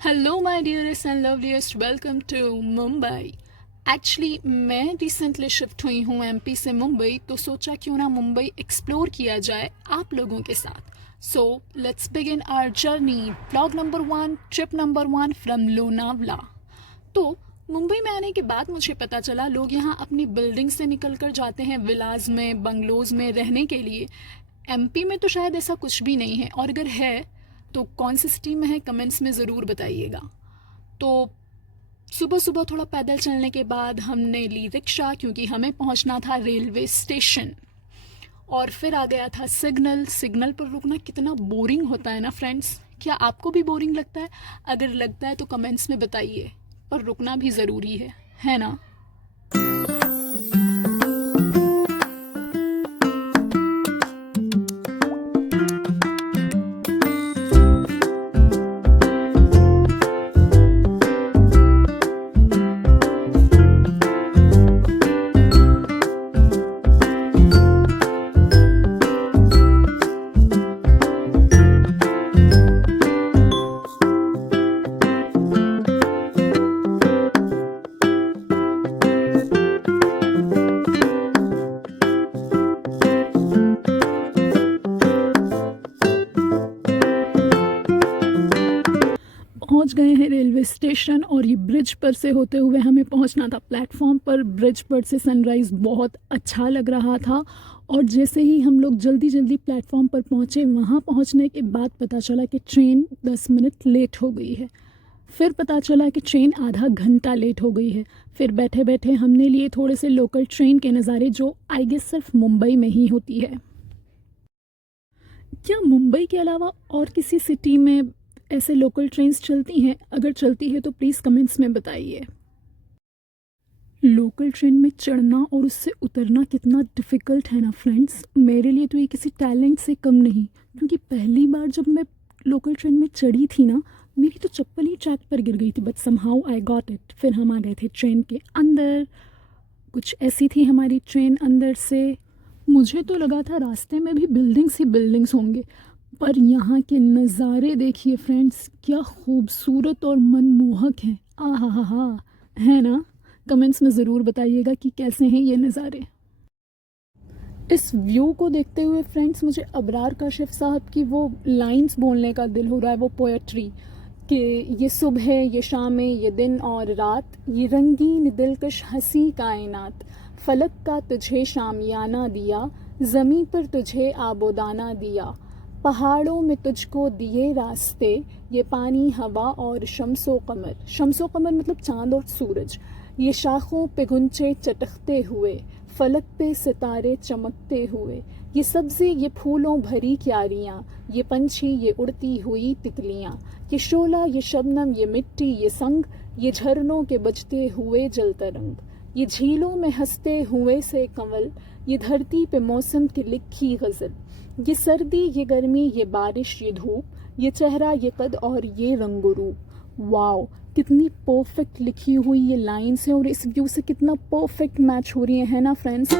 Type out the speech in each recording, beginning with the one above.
Hello my dearest and loveliest, welcome to Mumbai. Actually मैं recently shift हुई हूँ MP से मुंबई, तो सोचा क्यों ना मुंबई एक्सप्लोर किया जाए आप लोगों के साथ। So let's begin our journey. Blog number 1, trip number 1 from Lonavala. तो मुंबई में आने के बाद मुझे पता चला लोग यहाँ अपनी बिल्डिंग से निकल कर जाते हैं विलाज में, बंगलोज में रहने के लिए। एमपी में तो शायद ऐसा कुछ भी नहीं है, और अगर है तो कौन सी सिटी में है कमेंट्स में ज़रूर बताइएगा। तो सुबह सुबह थोड़ा पैदल चलने के बाद हमने ली रिक्शा, क्योंकि हमें पहुंचना था रेलवे स्टेशन। और फिर आ गया था सिग्नल। सिग्नल पर रुकना कितना बोरिंग होता है ना फ्रेंड्स। क्या आपको भी बोरिंग लगता है? अगर लगता है तो कमेंट्स में बताइए, पर रुकना भी ज़रूरी है ना? पहुंच गए हैं रेलवे स्टेशन, और ये ब्रिज पर से होते हुए हमें पहुंचना था प्लेटफॉर्म पर। ब्रिज पर से सनराइज़ बहुत अच्छा लग रहा था, और जैसे ही हम लोग जल्दी जल्दी प्लेटफॉर्म पर पहुंचे, वहां पहुंचने के बाद पता चला कि ट्रेन 10 मिनट लेट हो गई है। फिर पता चला कि ट्रेन आधा घंटा लेट हो गई है। फिर बैठे बैठे हमने लिए थोड़े से लोकल ट्रेन के नज़ारे, जो आई गेस सिर्फ मुंबई में ही होती है। क्या मुंबई के अलावा और किसी सिटी में ऐसे लोकल ट्रेन्स चलती हैं? अगर चलती है तो प्लीज़ कमेंट्स में बताइए। लोकल ट्रेन में चढ़ना और उससे उतरना कितना डिफ़िकल्ट है ना फ्रेंड्स। मेरे लिए तो ये किसी टैलेंट से कम नहीं, क्योंकि पहली बार जब मैं लोकल ट्रेन में चढ़ी थी ना, मेरी तो चप्पल ही ट्रैक पर गिर गई थी, but somehow I got it. फिर हम आ गए थे ट्रेन के अंदर। कुछ ऐसी थी हमारी ट्रेन अंदर से। मुझे तो लगा था रास्ते में भी बिल्डिंग्स ही बिल्डिंग्स होंगे, पर यहाँ के नज़ारे देखिए फ्रेंड्स, क्या खूबसूरत और मनमोहक हैं। आ हा हा हा, है ना? कमेंट्स में ज़रूर बताइएगा कि कैसे हैं ये नज़ारे। इस व्यू को देखते हुए फ्रेंड्स, मुझे अबरार काशिफ साहब की वो लाइंस बोलने का दिल हो रहा है, वो पोएट्री कि ये सुबह, ये शामें, ये दिन और रात, ये रंगीन दिलकश हंसी कायनात, फलक का तुझे शामियाना दिया, ज़मीं पर तुझे आबोदाना दिया, पहाड़ों में तुझको दिए रास्ते, ये पानी, हवा और शम्सो कमर। शम्सो कमर मतलब चांद और सूरज। ये शाखों पे गुंचे चटकते हुए, फलक पे सितारे चमकते हुए, ये सब्ज़ी, ये फूलों भरी क्यारियाँ, ये पंछी, ये उड़ती हुई तितलियाँ, ये शोला, ये शबनम, ये मिट्टी, ये संग, ये झरनों के बजते हुए जल तरंग, ये झीलों में हंसते हुए से कंवल, ये धरती पे मौसम की लिखी गज़ल, ये सर्दी, ये गर्मी, ये बारिश, ये धूप, ये चेहरा, ये कद और ये रंगो रूप। वाओ, कितनी परफेक्ट लिखी हुई ये लाइन्स हैं, और इस व्यू से कितना परफेक्ट मैच हो रही है ना फ्रेंड्स।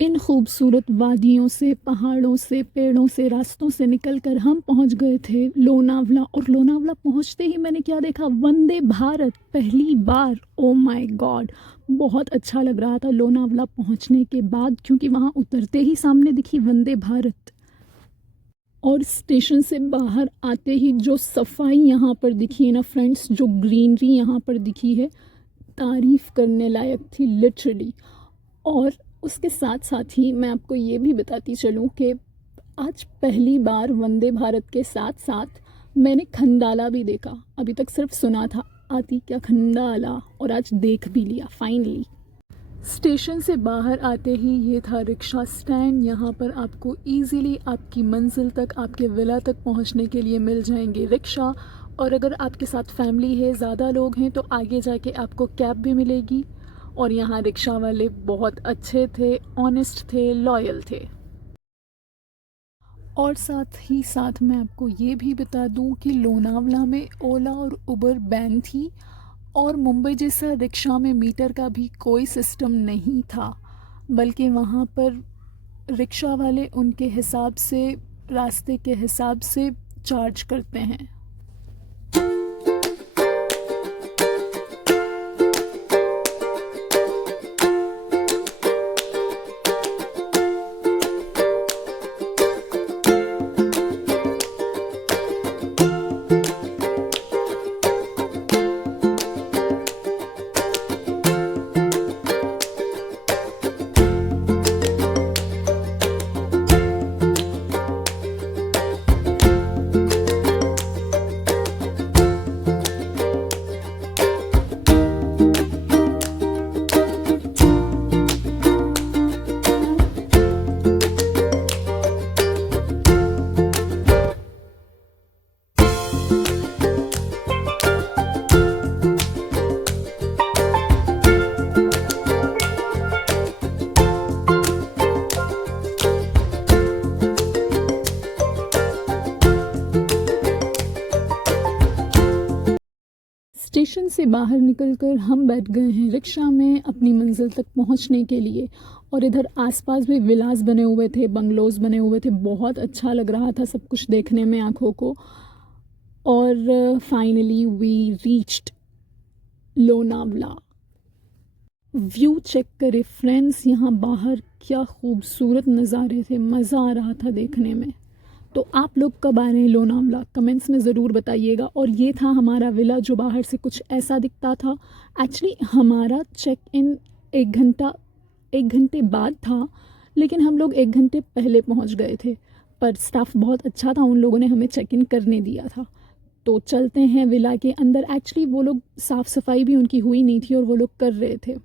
इन खूबसूरत वादियों से, पहाड़ों से, पेड़ों से, रास्तों से निकलकर हम पहुंच गए थे लोनावला। और लोनावला पहुंचते ही मैंने क्या देखा? वंदे भारत पहली बार। ओ माय गॉड, बहुत अच्छा लग रहा था लोनावला पहुंचने के बाद, क्योंकि वहां उतरते ही सामने दिखी वंदे भारत। और स्टेशन से बाहर आते ही जो सफाई यहाँ पर दिखी है ना फ्रेंड्स, जो ग्रीनरी यहाँ पर दिखी है, तारीफ़ करने लायक थी लिटरली। और उसके साथ साथ ही मैं आपको ये भी बताती चलूँ कि आज पहली बार वंदे भारत के साथ साथ मैंने खंडाला भी देखा। अभी तक सिर्फ सुना था, आती क्या खंडाला, और आज देख भी लिया फाइनली। स्टेशन से बाहर आते ही ये था रिक्शा स्टैंड। यहाँ पर आपको इजीली आपकी मंजिल तक, आपके विला तक पहुँचने के लिए मिल जाएंगे रिक्शा। और अगर आपके साथ फैमिली है, ज़्यादा लोग हैं, तो आगे जाके आपको कैब भी मिलेगी। और यहाँ रिक्शा वाले बहुत अच्छे थे, ऑनेस्ट थे, लॉयल थे। और साथ ही साथ मैं आपको ये भी बता दूं कि लोनावला में ओला और उबर बैन थी, और मुंबई जैसा रिक्शा में मीटर का भी कोई सिस्टम नहीं था, बल्कि वहाँ पर रिक्शा वाले उनके हिसाब से, रास्ते के हिसाब से चार्ज करते हैं। स्टेशन से बाहर निकलकर हम बैठ गए हैं रिक्शा में अपनी मंजिल तक पहुंचने के लिए। और इधर आसपास भी विलास बने हुए थे, बंगलोज बने हुए थे। बहुत अच्छा लग रहा था सब कुछ देखने में आँखों को। और finally we reached Lonavala. View check करे फ्रेंड्स, यहाँ बाहर क्या खूबसूरत नज़ारे थे, मज़ा आ रहा था देखने में। तो आप लोग कब आ रहे हैं लोनावला, कमेंट्स में ज़रूर बताइएगा। और ये था हमारा विला जो बाहर से कुछ ऐसा दिखता था। एक्चुअली हमारा चेक इन एक घंटे बाद था, लेकिन हम लोग 1 घंटे पहले पहुंच गए थे। पर स्टाफ बहुत अच्छा था, उन लोगों ने हमें चेक इन करने दिया था। तो चलते हैं विला के अंदर। एक्चुअली वो लोग साफ़ सफाई भी उनकी हुई नहीं थी और वो लोग कर रहे थे।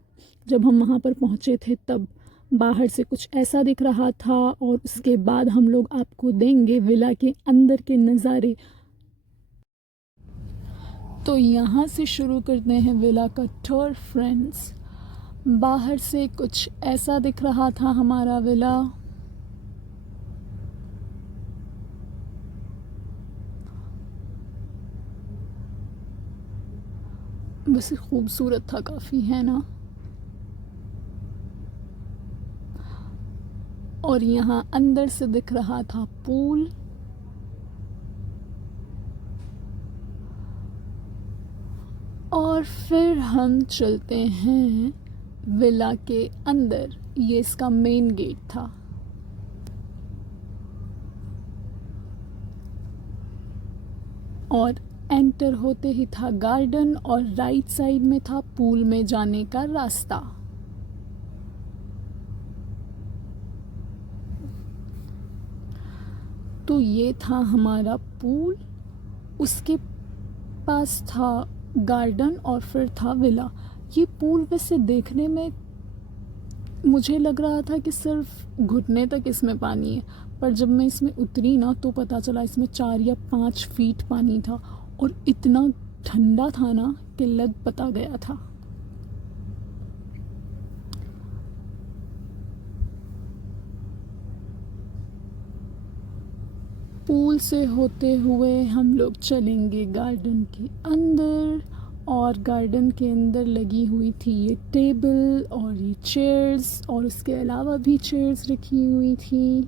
जब हम वहाँ पर पहुँचे थे तब बाहर से कुछ ऐसा दिख रहा था। और उसके बाद हम लोग आपको देंगे विला के अंदर के नज़ारे। तो यहाँ से शुरू करते हैं विला का टूर फ्रेंड्स। बाहर से कुछ ऐसा दिख रहा था हमारा विला। वैसे खूबसूरत था काफ़ी, है ना। और यहाँ अंदर से दिख रहा था पूल। और फिर हम चलते हैं विला के अंदर। ये इसका मेन गेट था। और एंटर होते ही था गार्डन और राइट साइड में था पूल में जाने का रास्ता। तो ये था हमारा पूल, उसके पास था गार्डन और फिर था विला। ये पूल वैसे देखने में मुझे लग रहा था कि सिर्फ घुटने तक इसमें पानी है, पर जब मैं इसमें उतरी ना तो पता चला इसमें 4 या 5 फीट पानी था। और इतना ठंडा था ना कि लग पता गया था। पूल से होते हुए हम लोग चलेंगे गार्डन के अंदर। और गार्डन के अंदर लगी हुई थी ये टेबल और ये चेयर्स, और उसके अलावा भी चेयर्स रखी हुई थी।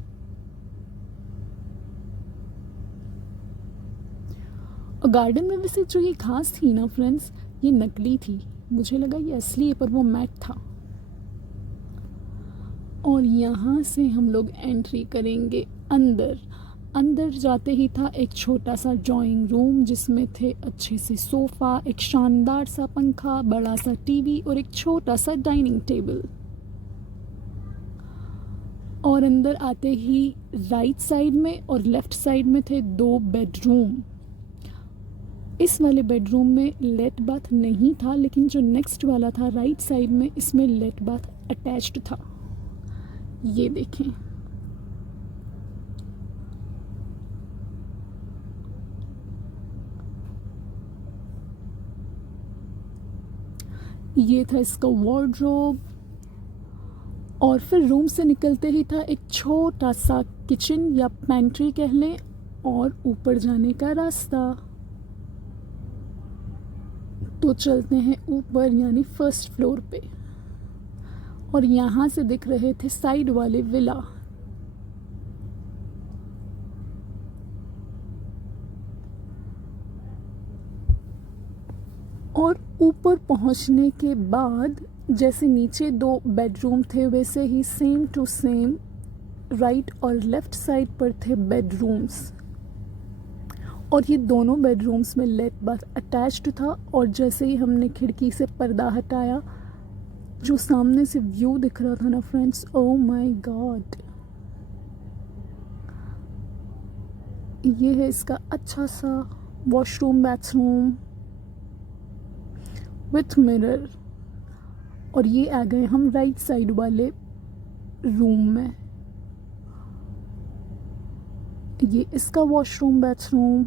और गार्डन में वैसे जो ये घास थी ना फ्रेंड्स, ये नकली थी। मुझे लगा ये असली है, पर वो मैट था। और यहाँ से हम लोग एंट्री करेंगे अंदर। अंदर जाते ही था एक छोटा सा ड्राइंग रूम, जिसमें थे अच्छे से सोफ़ा, एक शानदार सा पंखा, बड़ा सा टीवी और एक छोटा सा डाइनिंग टेबल। और अंदर आते ही राइट साइड में और लेफ़्ट साइड में थे 2 बेडरूम। इस वाले बेडरूम में लेट बाथ नहीं था, लेकिन जो नेक्स्ट वाला था राइट साइड में, इसमें लेट बाथ अटैच्ड था। ये देखें। ये था इसका वार्डरोब। और फिर रूम से निकलते ही था एक छोटा सा किचन या पेंट्री कह लें, और ऊपर जाने का रास्ता। तो चलते हैं ऊपर यानी फर्स्ट फ्लोर पे, और यहाँ से दिख रहे थे साइड वाले विला। और ऊपर पहुँचने के बाद जैसे नीचे 2 बेडरूम थे वैसे ही सेम टू सेम राइट और लेफ़्ट साइड पर थे बेडरूम्स, और ये दोनों बेडरूम्स में लेट बाथ अटैच्ड था। और जैसे ही हमने खिड़की से पर्दा हटाया, जो सामने से व्यू दिख रहा था ना फ्रेंड्स, ओह माय गॉड, ये है इसका अच्छा सा वॉशरूम बाथरूम विथ मिरर। और ये आ गए हम राइट साइड वाले रूम में, ये इसका वॉशरूम बाथरूम।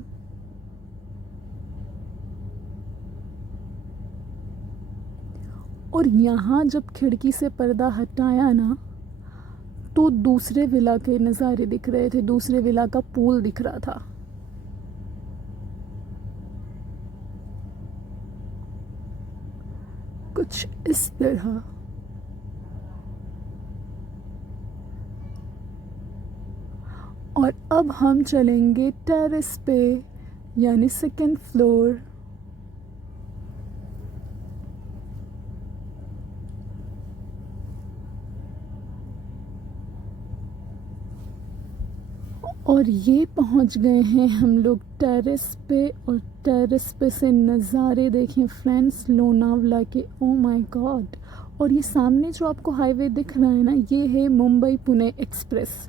और यहाँ जब खिड़की से पर्दा हटाया ना तो दूसरे विला के नज़ारे दिख रहे थे, दूसरे विला का पूल दिख रहा था। कुछ इस तरह। और अब हम चलेंगे टेरेस पे यानी सेकंड फ्लोर। और ये पहुंच गए हैं हम लोग टेरेस पे, और टेरेस पे से नज़ारे देखें फ्रेंड्स लोनावला के, ओ माय गॉड। और ये सामने जो आपको हाईवे दिख रहा है ना, ये है मुंबई पुणे एक्सप्रेस।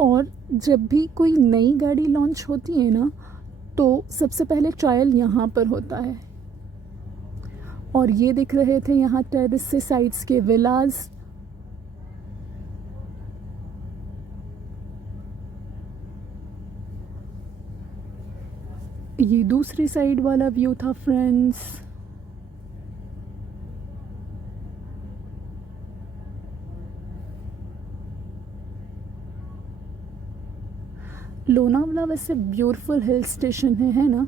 और जब भी कोई नई गाड़ी लॉन्च होती है ना तो सबसे पहले ट्रायल यहाँ पर होता है। और ये दिख रहे थे यहाँ टेरेस से साइड्स के विलाज। ये दूसरी साइड वाला व्यू था फ्रेंड्स। लोनावला वैसे ब्यूटीफुल हिल स्टेशन है ना।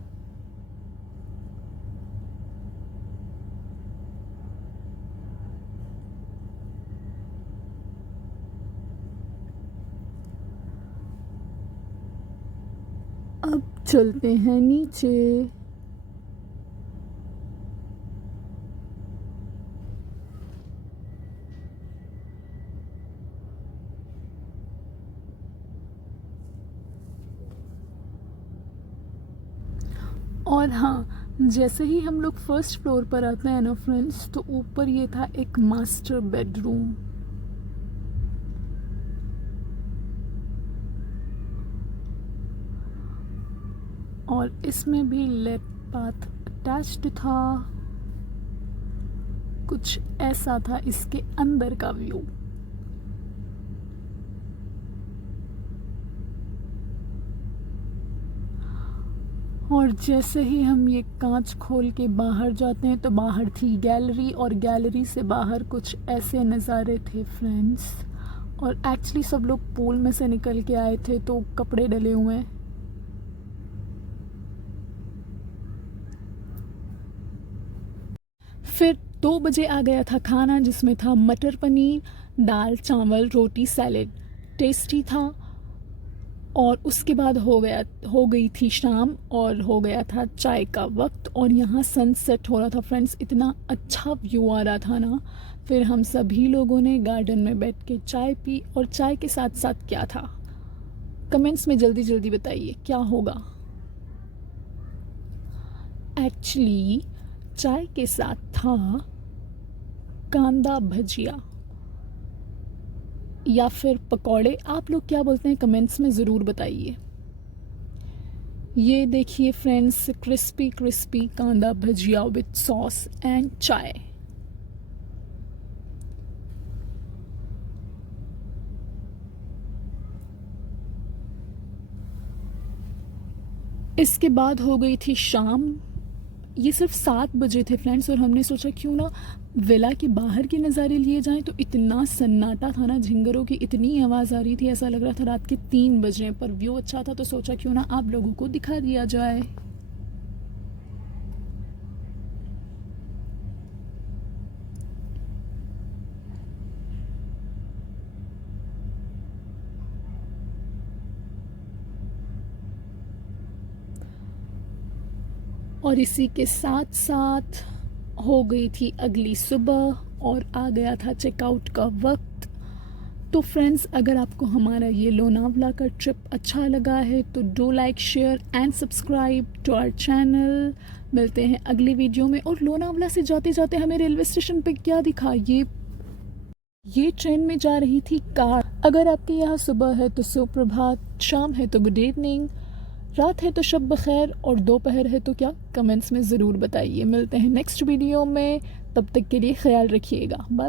अब चलते हैं नीचे। और हाँ, जैसे ही हम लोग फर्स्ट फ्लोर पर आते हैं ना फ्रेंड्स, तो ऊपर ये था एक मास्टर बेडरूम। और इसमें भी लेट बाथ अटैच्ड था। कुछ ऐसा था इसके अंदर का व्यू। और जैसे ही हम ये कांच खोल के बाहर जाते हैं तो बाहर थी गैलरी, और गैलरी से बाहर कुछ ऐसे नज़ारे थे फ्रेंड्स। और एक्चुअली सब लोग पूल में से निकल के आए थे तो कपड़े डले हुए हैं। फिर 2 बजे आ गया था खाना, जिसमें था मटर पनीर, दाल चावल रोटी सैलेड, टेस्टी था। और उसके बाद हो गई थी शाम और हो गया था चाय का वक्त, और यहाँ सनसेट हो रहा था फ्रेंड्स। इतना अच्छा व्यू आ रहा था ना। फिर हम सभी लोगों ने गार्डन में बैठ के चाय पी, और चाय के साथ साथ क्या था कमेंट्स में जल्दी जल्दी बताइए क्या होगा। एक्चुअली चाय के साथ था कांदा भजिया या फिर पकौड़े, आप लोग क्या बोलते हैं कमेंट्स में ज़रूर बताइए। ये देखिए फ्रेंड्स, क्रिस्पी क्रिस्पी कांदा भजिया विथ सॉस एंड चाय। इसके बाद हो गई थी शाम। ये सिर्फ 7 बजे थे फ्रेंड्स, और हमने सोचा क्यों ना विला के बाहर के नज़ारे लिए जाएं। तो इतना सन्नाटा था ना, झिंगरों की इतनी आवाज़ आ रही थी, ऐसा लग रहा था रात के 3 बज रहे हैं। पर व्यू अच्छा था तो सोचा क्यों ना आप लोगों को दिखा दिया जाए। और इसी के साथ साथ हो गई थी अगली सुबह और आ गया था चेकआउट का वक्त। तो फ्रेंड्स, अगर आपको हमारा ये लोनावला का ट्रिप अच्छा लगा है तो do like, share and subscribe to our channel. मिलते हैं अगली वीडियो में। और लोनावला से जाते जाते हमें रेलवे स्टेशन पे क्या दिखा, ये ट्रेन में जा रही थी कार। अगर आपके यहाँ सुबह है तो सुप्रभात, शाम है तो गुड इवनिंग, रात है तो शब बखैर और दोपहर है तो क्या, कमेंट्स में ज़रूर बताइए। मिलते हैं नेक्स्ट वीडियो में, तब तक के लिए ख्याल रखिएगा। बाय।